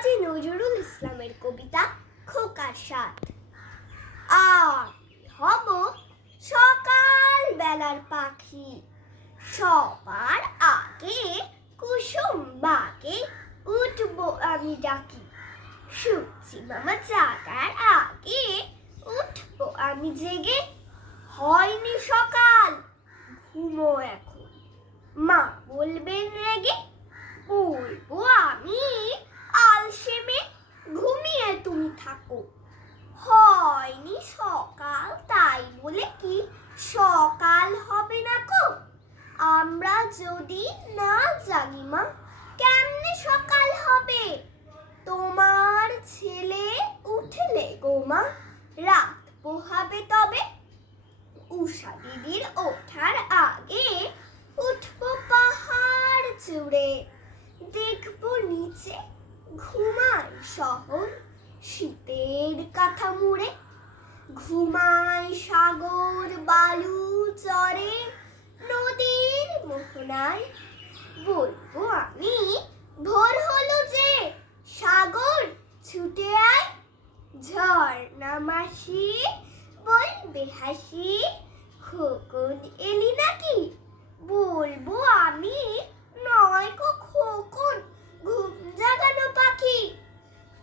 কাজী নজরুল ইসলামের কবিতা খোকার সাথ। আমি হব সকাল বেলার পাখি, সবার আগে কুসুম বাগে উঠবো আমি ডাকি। সূর্যি মামা জাগার আগে উঠবো আমি জেগে। হয়নি সকাল, ঘুমো এখন, মা বলবেন রেগে। বলবো আমি আলসে মেয়ে, ঘুমিয়ে তুমি থাকো। হয়নি সকাল তাই বলে কি সকাল হবে না কো? আমরা যদি না জাগি মা, কেমনে সকাল হবে? তোমার ছেলে উঠলে গো মা, রাত পোহাবে তবে। উষা দিদির ওঠার আগে উঠবো পাহাড় চূড়ে। দেখবো নিচে ঘুমায় শহর শীতের কাঁথা মুড়ে। ঘুমায় সাগর বালু চরে নদীর মোহনায়। বলবো আমি ভোর হলো যে, সাগর ছুটে আয়। ঝর্ণা মাসি বলবে হাসি, খোকন এলি নাকি? বলবো আমি নয় গো খোকন, ঘুম জাগানো পাখি।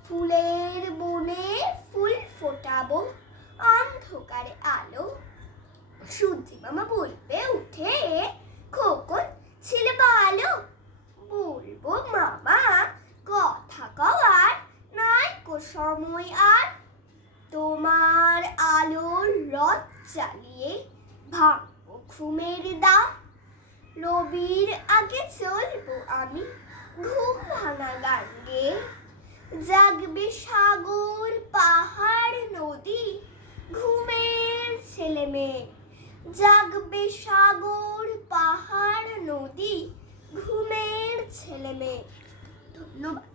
ফুলের বনে ফুল ফোটাবো অন্ধকারে আলো। সূর্যি মামা বলবে উঠে, খোকন ছিলে ভালো। বলবো মামা কথা কওয়ার নাই কো সময় আর। তোমার আলোর রথ চালিয়ে ভাঙবো ঘুমের দ্বার। রবির আগে চলবো আমি ঘুম ভাঙা গান গেয়ে। জাগবে সাগর পাহাড় নদী ঘুমের ছেলে মেয়ে। জাগবে সাগর পাহাড় নদী ঘুমের ছেলে মেয়ে। ধন্যবাদ।